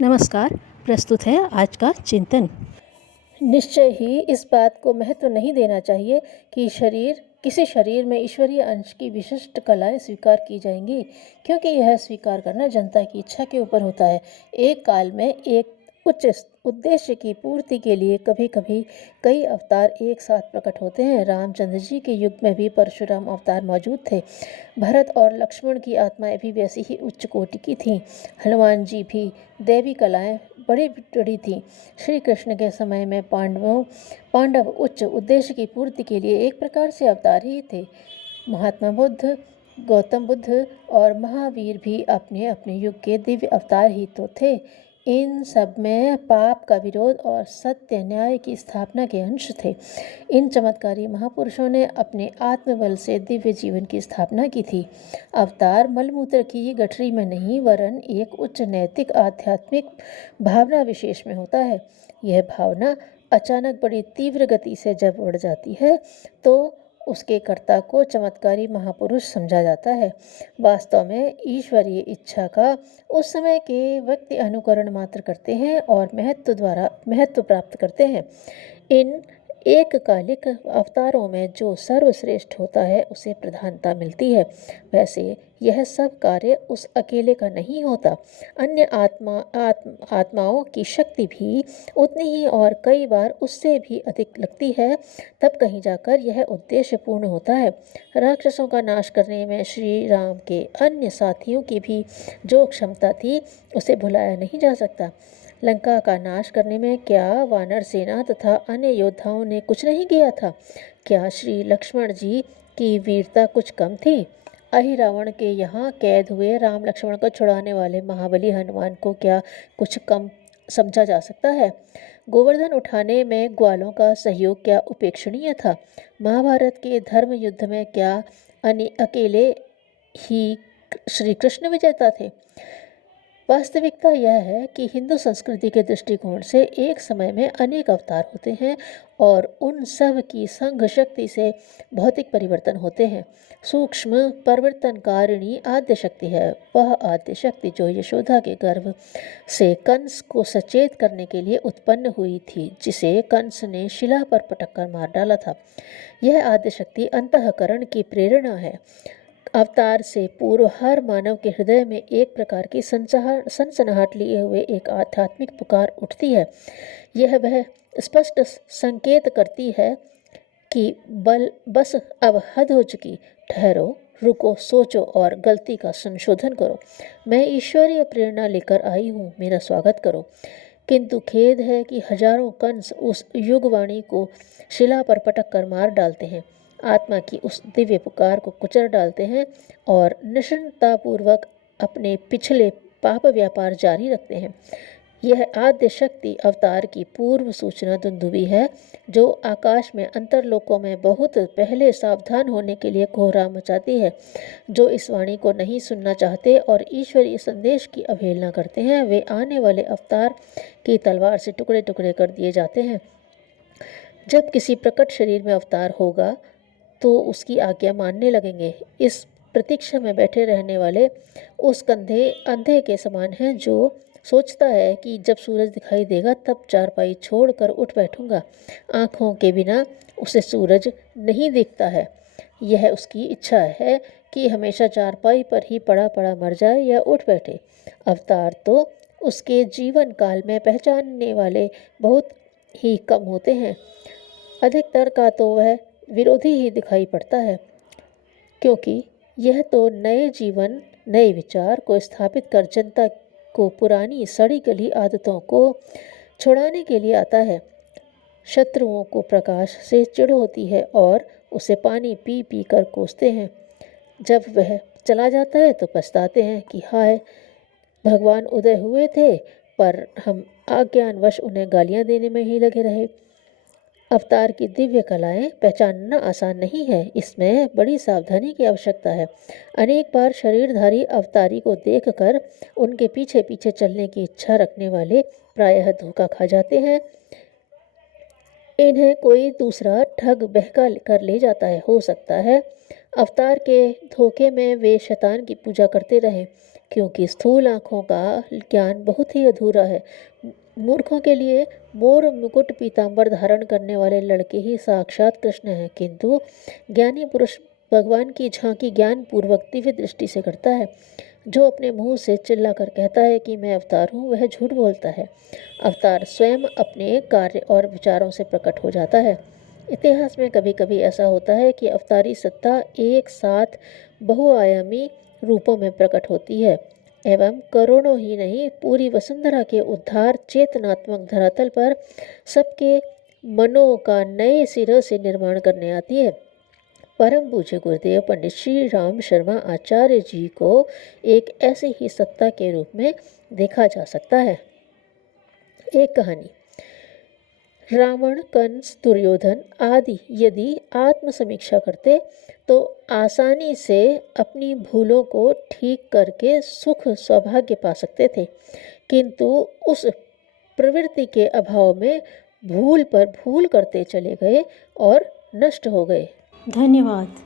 नमस्कार। प्रस्तुत है आज का चिंतन। निश्चय ही इस बात को महत्व नहीं देना चाहिए कि किसी शरीर में ईश्वरीय अंश की विशिष्ट कलाएं स्वीकार की जाएंगी, क्योंकि यह स्वीकार करना जनता की इच्छा के ऊपर होता है। एक काल में एक उच्च उद्देश्य की पूर्ति के लिए कभी कभी कई अवतार एक साथ प्रकट होते हैं। रामचंद्र जी के युग में भी परशुराम अवतार मौजूद थे। भरत और लक्ष्मण की आत्माएं भी वैसी ही उच्च कोटि की थीं। हनुमान जी भी दैवी कलाएं बड़ी बड़ी थीं। श्री कृष्ण के समय में पांडव उच्च उद्देश्य की पूर्ति के लिए एक प्रकार से अवतार ही थे। महात्मा बुद्ध, गौतम बुद्ध और महावीर भी अपने अपने युग के दिव्य अवतार ही तो थे। इन सब में पाप का विरोध और सत्य न्याय की स्थापना के अंश थे। इन चमत्कारी महापुरुषों ने अपने आत्मबल से दिव्य जीवन की स्थापना की थी। अवतार मलमूत्र की गठरी में नहीं, वरन एक उच्च नैतिक आध्यात्मिक भावना विशेष में होता है। यह भावना अचानक बड़ी तीव्र गति से जब बढ़ जाती है तो उसके कर्ता को चमत्कारी महापुरुष समझा जाता है। वास्तव में ईश्वरीय इच्छा का उस समय के व्यक्ति अनुकरण मात्र करते हैं और महत्व प्राप्त करते हैं। इन एककालिक अवतारों में जो सर्वश्रेष्ठ होता है उसे प्रधानता मिलती है। वैसे यह सब कार्य उस अकेले का नहीं होता। अन्य आत्माओं की शक्ति भी उतनी ही और कई बार उससे भी अधिक लगती है, तब कहीं जाकर यह उद्देश्य पूर्ण होता है। राक्षसों का नाश करने में श्री राम के अन्य साथियों की भी जो क्षमता थी उसे भुलाया नहीं जा सकता। लंका का नाश करने में क्या वानर सेना तथा अन्य योद्धाओं ने कुछ नहीं किया था? क्या श्री लक्ष्मण जी की वीरता कुछ कम थी? अहिरावण के यहाँ कैद हुए राम लक्ष्मण को छुड़ाने वाले महाबली हनुमान को क्या कुछ कम समझा जा सकता है? गोवर्धन उठाने में ग्वालों का सहयोग क्या उपेक्षणीय था? महाभारत के धर्म युद्ध में क्या अकेले ही श्री कृष्ण विजेता थे? वास्तविकता यह है कि हिंदू संस्कृति के दृष्टिकोण से एक समय में अनेक अवतार होते हैं और उन सब की संघ शक्ति से भौतिक परिवर्तन होते हैं। सूक्ष्म परिवर्तनकारिणी आद्य शक्ति है। वह आद्य शक्ति जो यशोदा के गर्भ से कंस को सचेत करने के लिए उत्पन्न हुई थी, जिसे कंस ने शिला पर पटक कर मार डाला था। यह आद्य शक्ति अंतःकरण की प्रेरणा है। अवतार से पूर्व हर मानव के हृदय में एक प्रकार की सनसनाहट लिए हुए एक आध्यात्मिक पुकार उठती है। यह वह स्पष्ट संकेत करती है कि बस अब हद हो चुकी, ठहरो, रुको, सोचो और गलती का संशोधन करो। मैं ईश्वरीय प्रेरणा लेकर आई हूँ, मेरा स्वागत करो। किंतु खेद है कि हजारों कंस उस युगवाणी को शिला पर पटक कर मार डालते हैं, आत्मा की उस दिव्य पुकार को कुचल डालते हैं और निश्चिंतापूर्वक अपने पिछले पाप व्यापार जारी रखते हैं। यह आद्य शक्ति अवतार की पूर्व सूचना दुंदुभी है, जो आकाश में अंतरलोकों में बहुत पहले सावधान होने के लिए कोहराम मचाती है। जो इस वाणी को नहीं सुनना चाहते और ईश्वरीय संदेश की अवहेलना करते हैं, वे आने वाले अवतार की तलवार से टुकड़े टुकड़े कर दिए जाते हैं। जब किसी प्रकट शरीर में अवतार होगा तो उसकी आज्ञा मानने लगेंगे। इस प्रतीक्षा में बैठे रहने वाले उस कंधे अंधे के समान हैं जो सोचता है कि जब सूरज दिखाई देगा तब चारपाई छोड़कर उठ बैठूंगा। आँखों के बिना उसे सूरज नहीं दिखता है। यह उसकी इच्छा है कि हमेशा चारपाई पर ही पड़ा पड़ा मर जाए या उठ बैठे। अवतार तो उसके जीवन काल में पहचानने वाले बहुत ही कम होते हैं। अधिकतर का तो वह विरोधी ही दिखाई पड़ता है, क्योंकि यह तो नए जीवन, नए विचार को स्थापित कर जनता को पुरानी सड़ी गली आदतों को छुड़ाने के लिए आता है। शत्रुओं को प्रकाश से चिढ़ होती है और उसे पानी पी पी कर कोसते हैं। जब वह चला जाता है तो पछताते हैं कि हाय, भगवान उदय हुए थे पर हम अज्ञानवश उन्हें गालियां देने में ही लगे रहे। अवतार की दिव्य कलाएं पहचानना आसान नहीं है, इसमें बड़ी सावधानी की आवश्यकता है। अनेक बार शरीरधारी अवतारी को देखकर उनके पीछे पीछे चलने की इच्छा रखने वाले प्रायः धोखा खा जाते हैं। इन्हें कोई दूसरा ठग बहका कर ले जाता है। हो सकता है अवतार के धोखे में वे शैतान की पूजा करते रहें, क्योंकि स्थूल आँखों का ज्ञान बहुत ही अधूरा है। मूर्खों के लिए मोर मुकुट पीताम्बर धारण करने वाले लड़के ही साक्षात कृष्ण हैं, किंतु ज्ञानी पुरुष भगवान की झांकी ज्ञान पूर्वक दिव्य दृष्टि से करता है। जो अपने मुंह से चिल्लाकर कहता है कि मैं अवतार हूँ, वह झूठ बोलता है। अवतार स्वयं अपने कार्य और विचारों से प्रकट हो जाता है। इतिहास में कभी कभी ऐसा होता है कि अवतारी सत्ता एक साथ बहुआयामी रूपों में प्रकट होती है एवं करोड़ों ही नहीं, पूरी वसुंधरा के उद्धार चेतनात्मक धरातल पर सबके मनों का नए सिरे से निर्माण करने आती है। परम पूज्य गुरुदेव पंडित श्री राम शर्मा आचार्य जी को एक ऐसी ही सत्ता के रूप में देखा जा सकता है। एक कहानी। रावण, कंस, दुर्योधन आदि यदि आत्मसमीक्षा करते तो आसानी से अपनी भूलों को ठीक करके सुख सौभाग्य पा सकते थे, किंतु उस प्रवृत्ति के अभाव में भूल पर भूल करते चले गए और नष्ट हो गए। धन्यवाद।